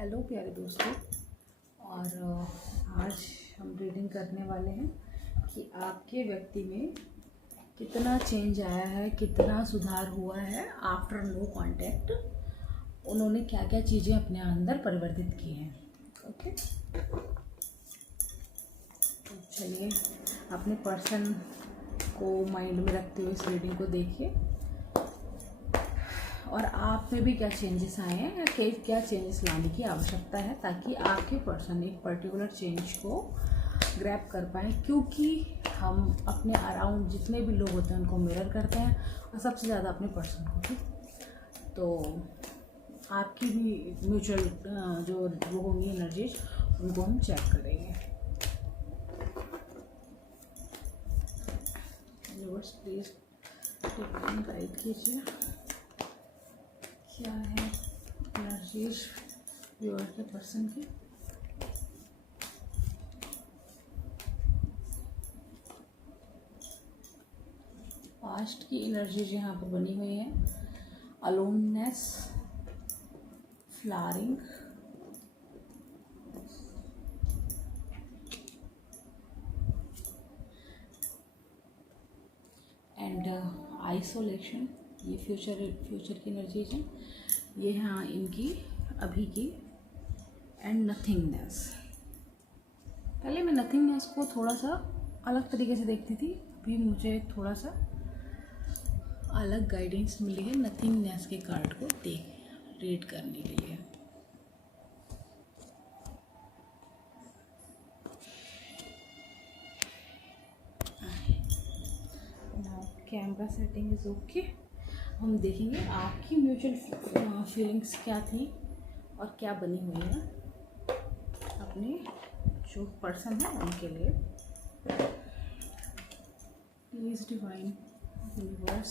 Hello प्यारे दोस्तों। और आज हम रीडिंग करने वाले हैं कि आपके व्यक्ति में कितना चेंज आया है, कितना सुधार हुआ है आफ्टर नो कांटेक्ट। उन्होंने क्या क्या चीज़ें अपने अंदर परिवर्तित की हैं। ओके, तो चलिए अपने पर्सन को माइंड में रखते हुए इस रीडिंग को देखिए और आप में भी क्या चेंजेस आए हैं या क्या चेंजेस लाने की आवश्यकता है, ताकि आपके पर्सन एक पर्टिकुलर चेंज को ग्रैब कर पाएँ। क्योंकि हम अपने अराउंड जितने भी लोग होते हैं उनको मिरर करते हैं और सबसे ज़्यादा अपने पर्सन को भी। तो आपकी भी म्यूचुअल जो वो होंगी एनर्जीज, उनको हम चेक करेंगे। यूनिवर्स प्लीज गाइड कीजिए, क्या है एनर्जीज व्यूअर के पर्सन की। पास्ट की एनर्जीज यहाँ पर बनी हुई है। Aloneness, flowering, and isolation. ये फ्यूचर की एनर्जीज हैं। ये हाँ इनकी अभी की। And nothingness. पहले मैं नथिंगनेस को थोड़ा सा अलग तरीके से देखती थी, अभी मुझे थोड़ा सा अलग गाइडेंस मिली है नथिंगनेस के कार्ड को रीड करने के लिए। Camera setting is okay. हम देखेंगे आपकी म्यूचुअल फीलिंग्स क्या थी और क्या बनी हुई है अपने जो पर्सन है उनके लिए। प्लीज डिवाइन यूनिवर्स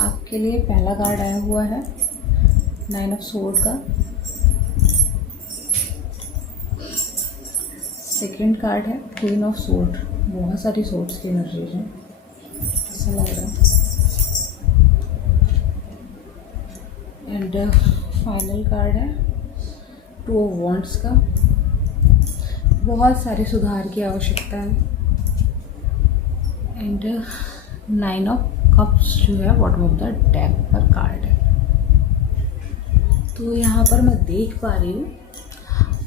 आपके लिए पहला कार्ड आया हुआ है 9 ऑफ सोर्ड का। सेकंड कार्ड है 3 ऑफ सोर्ड। बहुत सारी सोर्ड्स की एनर्जीज हैं, ऐसा लग रहा है। एंड फाइनल कार्ड है 2 ऑफ वॉन्ड्स का। बहुत सारे सुधार की आवश्यकता है। एंड 9 ऑफ कप्स जो है बॉटम ऑफ द डेक पर कार्ड है। तो यहाँ पर मैं देख पा रही हूँ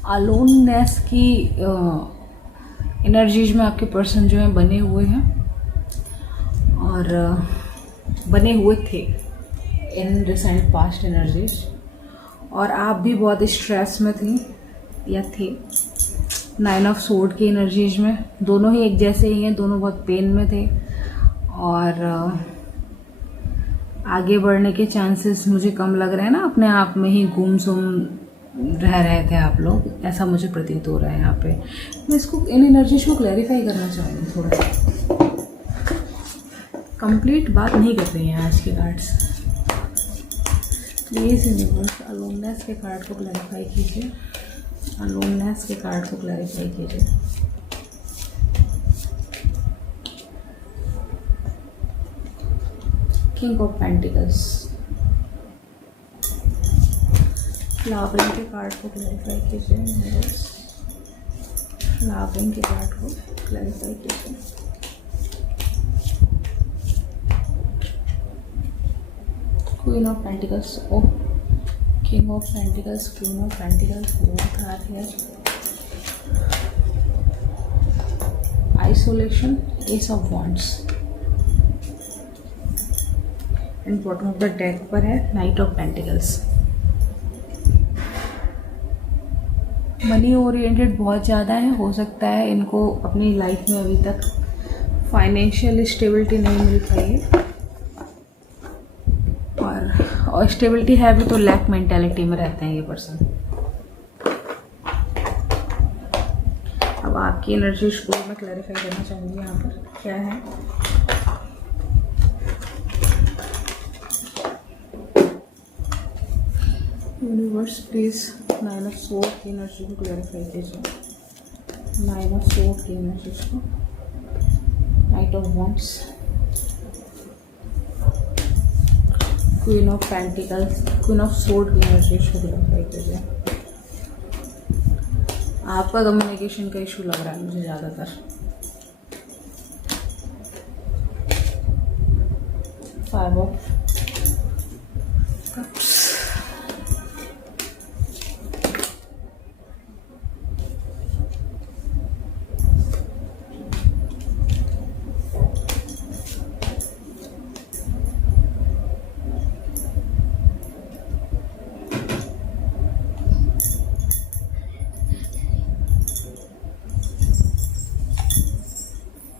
अलोननेस की एनर्जीज में आपके पर्सन जो है बने हुए हैं और बने हुए थे इन रिसेंट पास्ट एनर्जीज। और आप भी बहुत स्ट्रेस में थी या थे 9 ऑफ सोर्ड की एनर्जीज में। दोनों ही एक जैसे ही हैं, दोनों बहुत पेन में थे और आगे बढ़ने के चांसेस मुझे कम लग रहे हैं ना। अपने आप में ही गुमसुम रह रहे थे आप लोग, ऐसा मुझे प्रतीत हो रहा है। यहाँ पे मैं इसको इन एनर्जीज को क्लैरिफाई करना चाहूँगी थोड़ा सा। कंप्लीट बात नहीं कर रही हैं आज के कार्ड्स। प्लीज़ यूनिवर्स अलोननेस के कार्ड को क्लैरिफाई कीजिए। अलोननेस के कार्ड को क्लैरिफाई कीजिए। King of pentacles. फ्लावरिंग के कार्ड को क्लैरिफाई कीजिए। फ्लावरिंग के कार्ड को क्लैरिफाई कीजिए। Queen of pentacles. Oh king of pentacles, queen of pentacles, both are here. Isolation, ace of wands. And bottom of the deck पर है knight of pentacles. Money oriented बहुत ज़्यादा है। हो सकता है इनको अपनी लाइफ में अभी तक फाइनेंशियल स्टेबिलिटी नहीं मिल पाई है और स्टेबिलिटी है भी तो लैक मेंटालिटी में रहते हैं ये पर्सन। अब आप आपकी एनर्जीज को मैं क्लैरिफाई करना चाहूँगी यहाँ पर क्या है। यूनिवर्स प्लीज 9 ऑफ सोर्ड की एनर्जी को क्लैरिफाई कीजिए। 9 ऑफ सोर्ड की एनर्जीज को, night of wands, queen of pentacles, queen of sword की एनर्जीज को क्लैरिफाई कीजिए। आपका कम्युनिकेशन का इशू लग रहा है मुझे ज़्यादातर। फाइव ऑफ कप्स,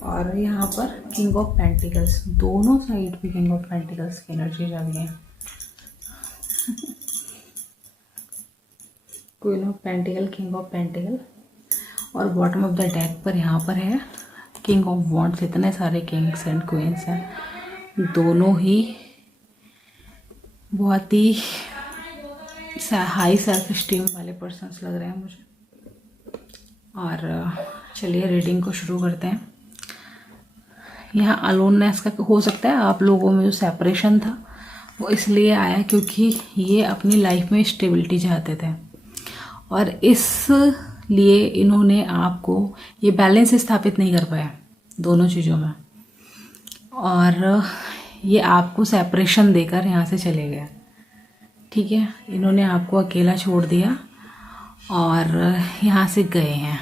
और यहाँ पर किंग ऑफ पेंटिकल्स, दोनों साइड पे किंग ऑफ पेंटिकल्स की एनर्जी आ गई है। Queen of pentacle, king of pentacle, और बॉटम ऑफ द डेक पर यहाँ पर है किंग ऑफ वॉन्ड्स। इतने सारे किंग्स एंड क्वींस हैं, दोनों ही बहुत ही हाई सेल्फ स्टीम वाले पर्सन्स लग रहे हैं मुझे। और चलिए रीडिंग को शुरू करते हैं। यहाँ अलोननेस का हो सकता है आप लोगों में जो सेपरेशन था वो इसलिए आया क्योंकि ये अपनी लाइफ में स्टेबिलिटी चाहते थे और इसलिए इन्होंने आपको ये बैलेंस स्थापित नहीं कर पाया दोनों चीज़ों में, और ये आपको सेपरेशन देकर यहाँ से चले गए। ठीक है, इन्होंने आपको अकेला छोड़ दिया और यहाँ से गए हैं,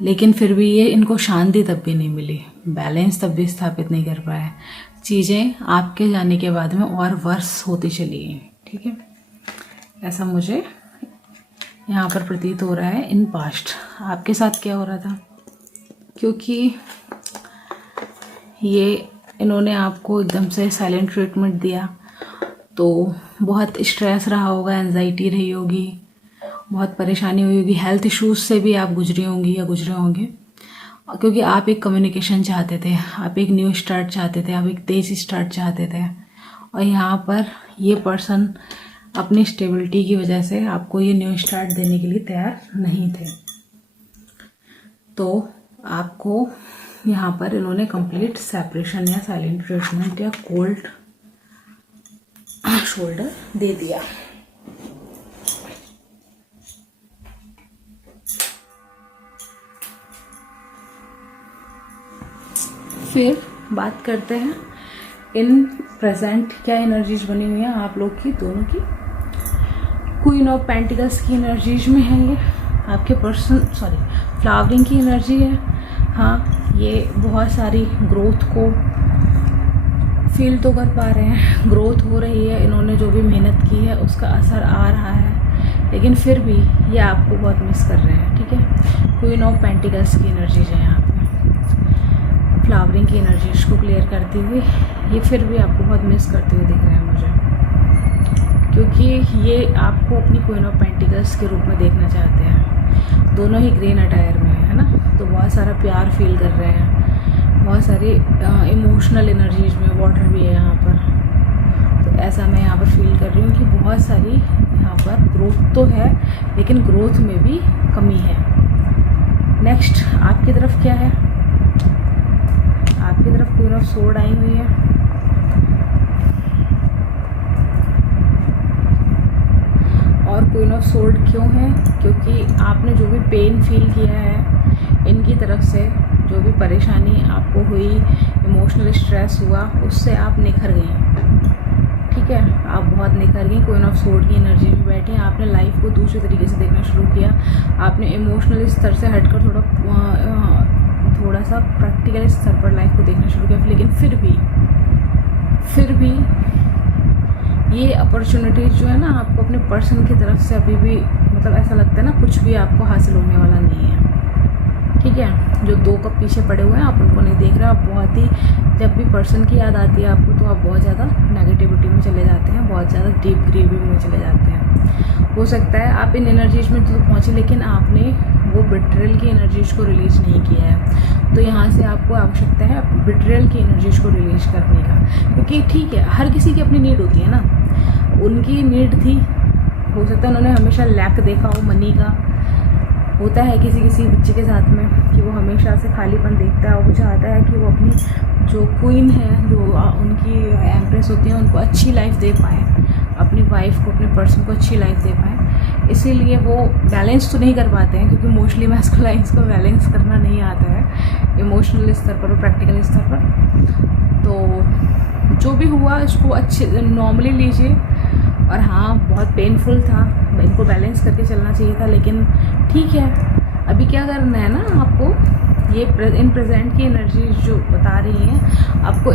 लेकिन फिर भी ये इनको शांति तब भी नहीं मिली, बैलेंस तब भी स्थापित नहीं कर पाए। चीज़ें आपके जाने के बाद में और वर्स होती चली गई। ठीक है, ऐसा मुझे यहाँ पर प्रतीत हो रहा है। इन पास्ट आपके साथ क्या हो रहा था, क्योंकि ये इन्होंने आपको एकदम से साइलेंट ट्रीटमेंट दिया तो बहुत स्ट्रेस रहा होगा, एंजाइटी रही होगी, बहुत परेशानी हुई होगी, हेल्थ इश्यूज से भी आप गुजरी होंगी या गुजरे होंगे, क्योंकि आप एक कम्युनिकेशन चाहते थे, आप एक न्यू स्टार्ट चाहते थे, आप एक तेज स्टार्ट चाहते थे, और यहाँ पर ये पर्सन अपनी स्टेबिलिटी की वजह से आपको ये न्यू स्टार्ट देने के लिए तैयार नहीं थे। तो आपको यहाँ पर इन्होंने कंप्लीट सेपरेशन या साइलेंट ट्रीटमेंट या कोल्ड शोल्डर दे दिया। फिर बात करते हैं इन प्रेजेंट क्या एनर्जीज बनी हुई हैं आप लोग की दोनों की। क्वीन ऑफ पेंटिकल्स की एनर्जीज में है ये आपके पर्सन, फ्लावरिंग की एनर्जी है। हाँ, ये बहुत सारी ग्रोथ को फील तो कर पा रहे हैं, ग्रोथ हो रही है, इन्होंने जो भी मेहनत की है उसका असर आ रहा है, लेकिन फिर भी ये आपको बहुत मिस कर रहे हैं। ठीक है, क्वीन ऑफ पेंटिकल्स की एनर्जीज है यहाँ पे, फ्लावरिंग की एनर्जीज को क्लियर करती हुई ये फिर भी आपको बहुत मिस करते हुए दिख रहे हैं मुझे, क्योंकि ये आपको अपनी क्वीन ऑफ पेंटिकल्स के रूप में देखना चाहते हैं। दोनों ही ग्रीन अटायर में है ना, तो बहुत सारा प्यार फील कर रहे हैं, बहुत सारी इमोशनल एनर्जीज में, वाटर भी है यहाँ पर। तो ऐसा मैं यहाँ पर फील कर रही हूँ कि बहुत सारी यहाँ पर ग्रोथ तो है, लेकिन ग्रोथ में भी कमी है। नेक्स्ट आपकी तरफ क्या है, आपकी तरफ क्वीन ऑफ सोर्ड आई हुई है, और क्वीन ऑफ सोर्ड क्यों है, क्योंकि आपने जो भी पेन फील किया है इनकी तरफ से, जो भी परेशानी आपको हुई, इमोशनल स्ट्रेस हुआ, उससे आप निखर गई। ठीक है, आप बहुत निखर गई, क्वीन ऑफ सोर्ड की एनर्जी में बैठी। आपने लाइफ को दूसरे तरीके से देखना शुरू किया, आपने इमोशनल स्तर से हटकर थोड़ा सा प्रैक्टिकल स्तर पर लाइफ को देखना शुरू किया, लेकिन फिर भी ये अपॉर्चुनिटीज जो है ना, आपको अपने पर्सन की तरफ से अभी भी मतलब ऐसा लगता है ना, कुछ भी आपको हासिल होने वाला नहीं है। ठीक है, जो 2 कप पीछे पड़े हुए हैं आप उनको नहीं देख रहे, आप बहुत ही, जब भी पर्सन की याद आती है आपको तो आप बहुत ज़्यादा नेगेटिविटी में चले जाते हैं, बहुत ज़्यादा डीप ग्रीविंग में चले जाते हैं। हो सकता है आप इन एनर्जीज में तो पहुँचे, लेकिन आपने वो बिट्रेयल की एनर्जीज को रिलीज नहीं किया है। तो यहाँ से आपको आवश्यकता है बिट्रेयल की एनर्जीज को रिलीज करने का, क्योंकि ठीक है हर किसी की अपनी नीड होती है ना, उनकी नीड थी, हो सकता है उन्होंने हमेशा लैक देखा हो मनी का, होता है किसी किसी बच्चे के साथ में कि वो हमेशा से खालीपन देखता है और वो चाहता है कि वो अपनी जो क्वीन है, जो उनकी एम्प्रेस होती है, उनको अच्छी लाइफ दे पाए, अपनी वाइफ को, अपने पर्सन को अच्छी लाइफ दे पाए। इसीलिए वो बैलेंस तो नहीं कर पाते हैं, क्योंकि मोस्टली मैस्कुलाइंस को बैलेंस करना नहीं आता है इमोशनल स्तर पर और प्रैक्टिकल स्तर पर। तो जो भी हुआ इसको अच्छे नॉर्मली लीजिए। और हाँ, बहुत पेनफुल था, इनको बैलेंस करके चलना चाहिए था, लेकिन ठीक है। अभी क्या करना है ना आपको, ये इन प्रेजेंट की एनर्जी जो बता रही हैं आपको,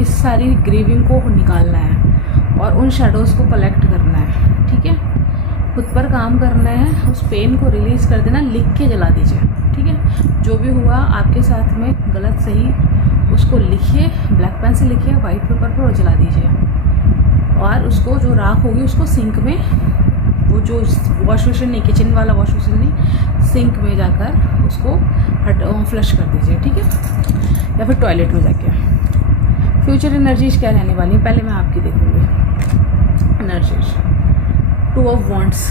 इस सारी ग्रीविंग को निकालना है और उन शेडोज़ को कलेक्ट करना है, ठीक है। खुद पर काम करना है, उस पेन को रिलीज़ कर देना, लिख के जला दीजिए, ठीक है। जो भी हुआ आपके साथ में गलत सही उसको लिखिए, ब्लैक पेन से लिखिए, वाइट पेपर पर और जला दीजिए। और उसको जो राख होगी उसको सिंक में, वो जो वॉश बेसिन नहीं, किचन वाला वॉश बेसिन नहीं, सिंक में जाकर उसको फ्लश कर दीजिए, ठीक है, या फिर टॉयलेट में जाके। फ्यूचर एनर्जीज क्या रहने वाली है पहले मैं आपकी देखूँगी। एनर्जीज 2 ऑफ वॉन्ड्स,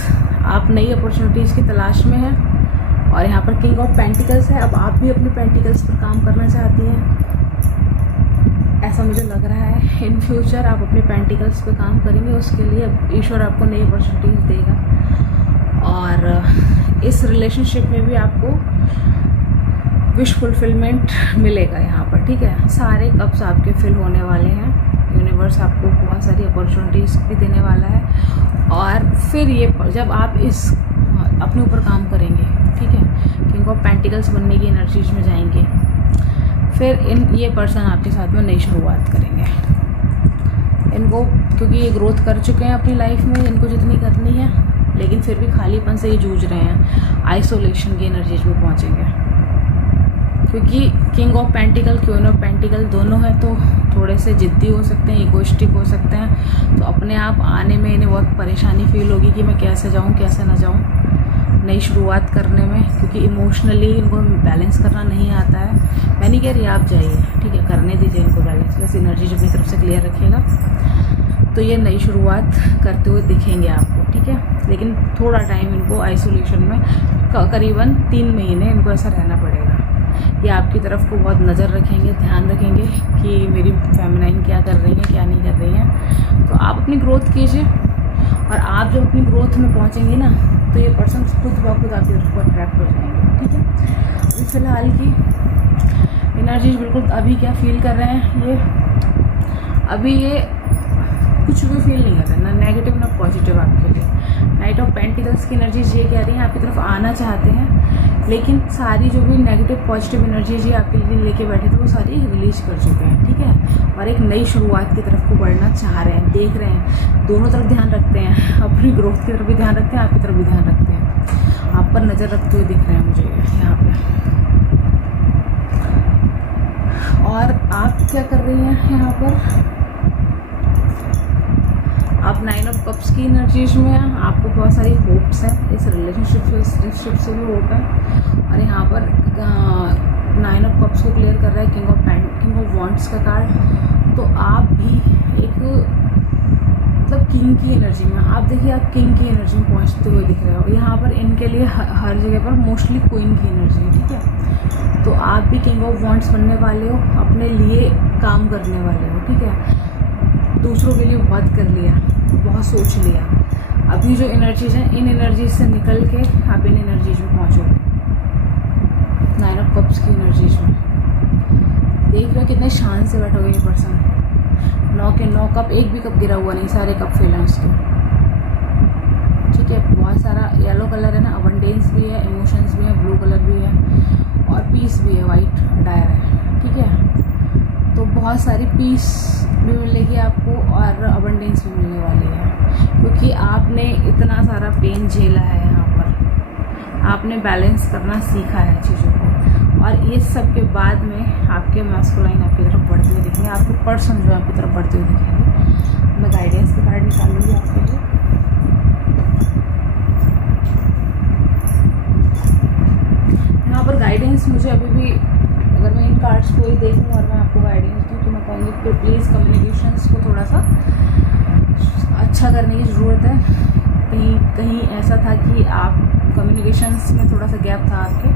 आप नई अपॉर्चुनिटीज़ की तलाश में हैं और यहाँ पर किंग ऑफ पेंटिकल्स है। अब आप भी अपने पेंटिकल्स पर काम करना चाहती हैं, ऐसा मुझे लग रहा है। इन फ्यूचर आप अपने पेंटिकल्स पे काम करेंगे, उसके लिए ईश्वर आपको नई अपॉर्चुनिटीज़ देगा। और इस रिलेशनशिप में भी आपको विश फुलफिलमेंट मिलेगा यहाँ पर, ठीक है। सारे कप्स आपके फिल होने वाले हैं, यूनिवर्स आपको बहुत सारी अपॉर्चुनिटीज़ भी देने वाला है। और फिर ये जब आप इस अपने ऊपर काम करेंगे, ठीक है, किंग ऑफ पेंटिकल्स बनने की एनर्जीज में जाएंगे, फिर ये पर्सन आपके साथ में नई शुरुआत करेंगे। इनको, क्योंकि ये ग्रोथ कर चुके हैं अपनी लाइफ में, इनको जितनी करनी है, लेकिन फिर भी खालीपन से ये जूझ रहे हैं, आइसोलेशन की एनर्जीज में पहुंचेंगे। क्योंकि king of pentacle, queen of pentacle दोनों हैं, तो थोड़े से जिद्दी हो सकते हैं, इगोइस्टिक हो सकते हैं। तो अपने आप आने में इन्हें बहुत परेशानी फील होगी कि मैं कैसे जाऊँ कैसे ना जाऊँ नई शुरुआत करने में, क्योंकि इमोशनली इनको बैलेंस करना नहीं आता है। मैं नहीं कह रही आप जाइए, ठीक है, करने दीजिए इनको बैलेंस, बस एनर्जी जो अपनी तरफ से क्लियर रखिएगा तो ये नई शुरुआत करते हुए दिखेंगे आपको, ठीक है। लेकिन थोड़ा टाइम इनको आइसोलेशन में, करीबन 3 महीने इनको ऐसा रहना पड़ेगा। ये आपकी तरफ को बहुत नज़र रखेंगे, ध्यान रखेंगे कि मेरी फेमिनाइन क्या कर रही है, क्या नहीं कर रही है। तो आप अपनी ग्रोथ कीजिए, और आप जब अपनी ग्रोथ में पहुँचेंगी ना, तो ये पर्सन खुद ब खुद आपकी तरफ को अट्रैक्ट हो जाएंगे, ठीक है। अभी फ़िलहाल की एनर्जीज बिल्कुल अभी क्या फील कर रहे हैं, ये अभी ये कुछ भी फील नहीं कर रहे, ना नेगेटिव ना पॉजिटिव आपके लिए। नाइट ऑफ पेंटिकल्स की एनर्जीज ये कह रही हैं आपकी तरफ आना चाहते हैं, लेकिन सारी जो भी नेगेटिव पॉजिटिव एनर्जीज ये आपके लिए लेके बैठे थे वो सारी रिलीज कर चुके हैं, ठीक है। और एक नई शुरुआत की तरफ को बढ़ना चाह रहे हैं, देख रहे हैं, दोनों तरफ ध्यान रखते हैं, अपनी ग्रोथ की तरफ भी ध्यान रखते हैं, आपकी तरफ भी ध्यान रखते हैं, आप पर नज़र रखते हुए दिख रहे हैं मुझे यहाँ पे। और आप क्या कर रही हैं यहाँ पर, आप 9 ऑफ कप्स की एनर्जीज में हैं, आपको बहुत सारी होप्स हैं, इस रिलेशनशिप से भी होप है। और यहाँ पर 9 ऑफ कप्स को क्लियर कर रहा है किंग ऑफ वॉन्ड्स का कार्ड। तो आप भी एक मतलब किंग की एनर्जी में, आप देखिए आप किंग की एनर्जी में पहुँचते हुए दिख रहे हो। यहाँ पर इनके लिए हर जगह पर मोस्टली क्वीन की एनर्जी है, ठीक है। तो आप भी किंग ऑफ वॉन्ड्स बनने वाले हो, अपने लिए काम करने वाले हो, ठीक है। दूसरों के लिए बहुत कर लिया, बहुत सोच लिया। अभी जो एनर्जीज हैं, इन एनर्जीज से निकल के आप इन एनर्जीज में पहुँचोगे, 9 ऑफ कप्स की एनर्जीज में। देख रहे हो कितने शान से बैठा हुआ ये पर्सन, 9 के 9 कप, एक भी कप गिरा हुआ नहीं, सारे कप फिल हैं उसके, ठीक है। बहुत सारा येलो कलर है ना, अबंडेंस भी है, इमोशंस भी है, ब्लू कलर भी है, और पीस भी है, वाइट डायर है, ठीक है। तो बहुत सारी पीस भी मिलेगी आपको और अबंडेंस भी मिलने वाली है, क्योंकि आपने इतना सारा पेन झेला है। यहाँ पर आपने बैलेंस करना सीखा है चीज़ों को, और ये सब के बाद में आपके मैस्कुलाइन आपकी तरफ बढ़ते हुए दिखेंगे, आपके पर्सन जो आपकी तरफ बढ़ते हुए दिखेंगे। मैं गाइडेंस के कार्ड निकालूंगी आपके लिए। यहाँ पर गाइडेंस मुझे अभी भी, अगर मैं इन कार्ड्स को ही देखूँ और मैं आपको गाइडेंस दूँ तो मैं कहूँगी कि प्लीज़ कम्युनिकेशंस को थोड़ा सा अच्छा करने की ज़रूरत है। कहीं कहीं ऐसा था कि आप कम्युनिकेशंस में थोड़ा सा गैप था आपके,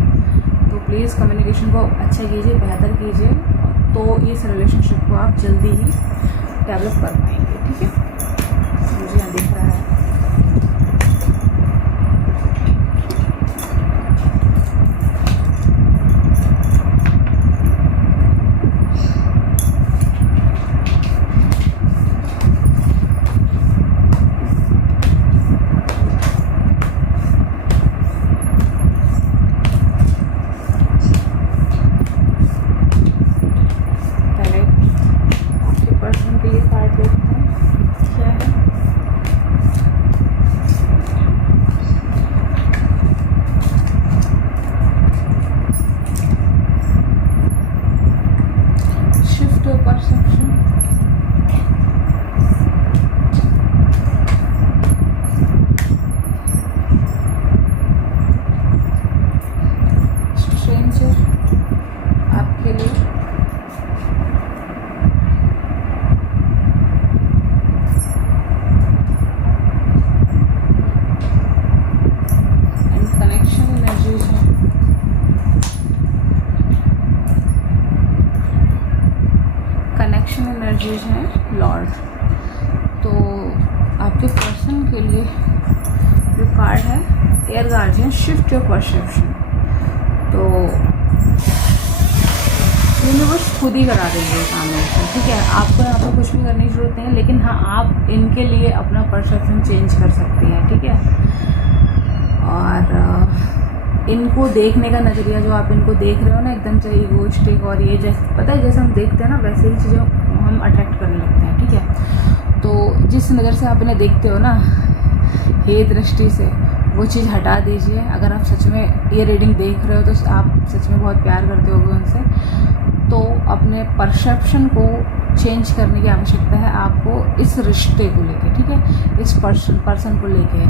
तो प्लीज़ कम्युनिकेशन को अच्छा कीजिए, बेहतर कीजिए, तो इस रिलेशनशिप को आप जल्दी ही डेवलप कर पाएंगे। ठीक है, मुझे यहाँ दिख रहा है। एनर्जीज हैं लॉर्ड। तो आपके पर्सन के लिए जो कार्ड है air guardian, shift your perception. तो यूनिवर्स खुद ही करा देंगे ये काम है, ठीक है। आपको यहाँ पर कुछ भी करने की जरूरत नहीं है, लेकिन हाँ आप इनके लिए अपना परसेप्शन चेंज कर सकते हैं, ठीक है। और इनको देखने का नज़रिया जो आप इनको देख रहे हो ना, एकदम से ईगोइस्टिक, और ये जैसे पता है जैसे हम देखते हैं ना वैसे ही चीज़ें हम अट्रैक्ट करने लगते हैं, ठीक है। तो जिस नज़र से आप इन्हें देखते हो ना, हे दृष्टि से, वो चीज़ हटा दीजिए। अगर आप सच में ये रीडिंग देख रहे हो तो आप सच में बहुत प्यार करते होगे उनसे, तो अपने परसेप्शन को चेंज करने की आवश्यकता है आपको इस रिश्ते को लेके, ठीक है। इस पर्सन को लेके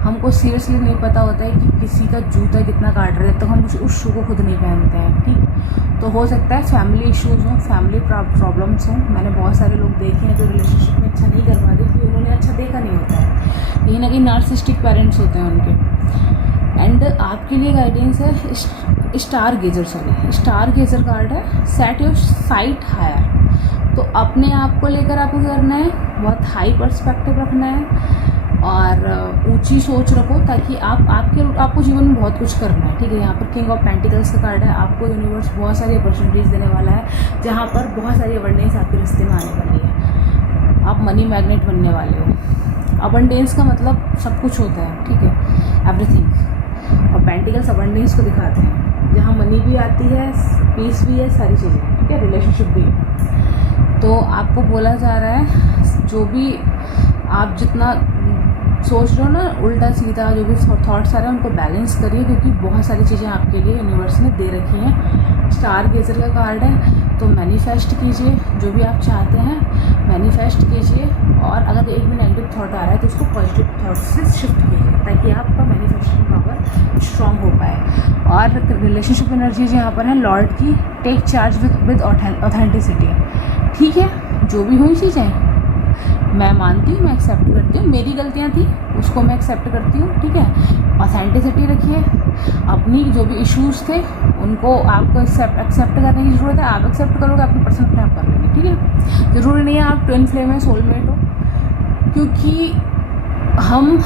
हमको सीरियसली नहीं पता होता है कि किसी का जूता कितना काट रहे हैं, तो हम उस शू को खुद नहीं पहनते हैं, ठीक। तो हो सकता है फैमिली इश्यूज़ हों, फैमिली प्रॉब्लम्स हों। मैंने बहुत सारे लोग देखे हैं जो रिलेशनशिप में अच्छा नहीं कर पाते क्योंकि उन्होंने अच्छा देखा नहीं होता है। कहीं ना कहीं नार्सिस्टिक पेरेंट्स होते हैं उनके। एंड आपके लिए गाइडेंस है star gazer, star gazer card है। Set your sight higher. तो अपने आप को लेकर आपको क्या करना है, बहुत हाई पर्सपेक्टिव रखना है और ऊंची सोच रखो, ताकि आपको जीवन में बहुत कुछ करना है, ठीक है। यहाँ पर किंग ऑफ पेंटिकल्स का कार्ड है। आपको यूनिवर्स बहुत सारी अपॉर्चुनिटीज़ देने वाला है, जहाँ पर बहुत सारी अबंडेंस आपके रिश्ते में आने वाली है। आप मनी मैग्नेट बनने वाले हो। अबंडेंस का मतलब सब कुछ होता है, ठीक है, एवरीथिंग। और पेंटिकल्स अबंडेंस को दिखाते हैं, जहाँ मनी भी आती है, पीस भी है, सारी चीज़ें, ठीक है, रिलेशनशिप भी है। तो आपको बोला जा रहा है जो भी आप जितना सोच रहे हो ना, उल्टा सीधा जो भी थॉट्स आ रहे हैं उनको बैलेंस करिए, क्योंकि बहुत सारी चीज़ें आपके लिए यूनिवर्स ने दे रखी हैं। स्टार गेजर का कार्ड है, तो मैनिफेस्ट कीजिए जो भी आप चाहते हैं, मैनिफेस्ट कीजिए। और अगर एक भी नेगेटिव थॉट आ रहा है तो उसको पॉजिटिव थॉट से शिफ्ट कीजिए, ताकि आपका मैनिफेस्टेशन पावर स्ट्रॉन्ग हो पाए। और रिलेशनशिप एनर्जीज यहाँ पर है लॉर्ड की। टेक चार्ज विद ऑथेंटिसिटी, ठीक है। जो भी हुई चीज़ें मैं मानती हूँ, मैं एक्सेप्ट करती हूँ, मेरी गलतियाँ थी उसको मैं एक्सेप्ट करती हूँ, ठीक है। ऑथेंटिसिटी रखिए। अपनी जो भी इश्यूज़ थे उनको आपको एक्सेप्ट करने की ज़रूरत है। आप एक्सेप्ट करोगे, अपनी पर्सन अपने आप कर लेंगे, ठीक है। ज़रूरी नहीं है आप ट्विन फ्लेम में सोलमेट हो, क्योंकि हम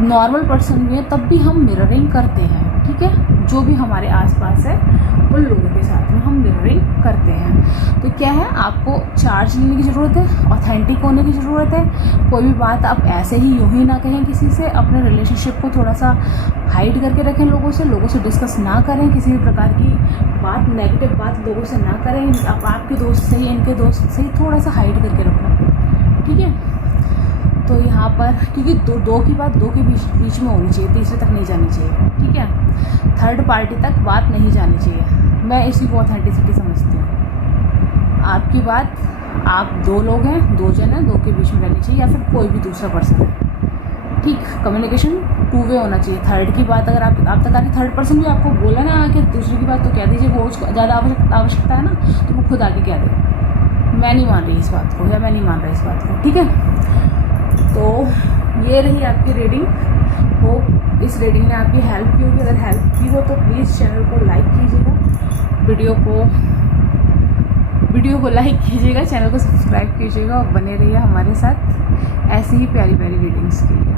नॉर्मल भी हैं तब भी हम मिररिंग करते हैं, ठीक है। जो भी हमारे आसपास है उन लोगों के साथ में हम मिररिंग करते हैं। तो क्या है, आपको चार्ज लेने की ज़रूरत है, ऑथेंटिक होने की ज़रूरत है। कोई भी बात आप ऐसे ही यूँ ही ना कहें किसी से। अपने रिलेशनशिप को थोड़ा सा हाइड करके रखें लोगों से डिस्कस ना करें किसी भी प्रकार की बात, नेगेटिव बात लोगों से ना करें। आपके दोस्त से ही, इनके दोस्त से ही थोड़ा सा हाइड करके रखो, ठीक है। तो यहाँ पर क्योंकि दो की बात दो के बीच में होनी चाहिए, तीसरे तक नहीं जानी चाहिए, ठीक है। थर्ड पार्टी तक बात नहीं जानी चाहिए। मैं इसी को ऑथेंटिसिटी समझती हूँ। आपकी बात, आप दो लोग हैं, दो जन हैं, दो के बीच में रहनी चाहिए, या फिर कोई भी दूसरा पर्सन है, ठीक, कम्युनिकेशन टू वे होना चाहिए। थर्ड की बात अगर आप तक आके थर्ड पर्सन भी आपको बोला ना आके दूसरे की बात, तो कह दीजिए। वो उसको ज़्यादा आवश्यकता है ना, तो वो खुद आके कह दे मैं नहीं मान रही इस बात को, या मैं नहीं मान रहा इस बात को, ठीक है। तो ये रही आपकी रीडिंग। होप इस रीडिंग ने आपकी हेल्प की होगी। अगर हेल्प की हो तो प्लीज़ चैनल को लाइक कीजिएगा, वीडियो को लाइक कीजिएगा, चैनल को सब्सक्राइब कीजिएगा और बने रहिए हमारे साथ ऐसी ही प्यारी प्यारी रीडिंग्स के लिए।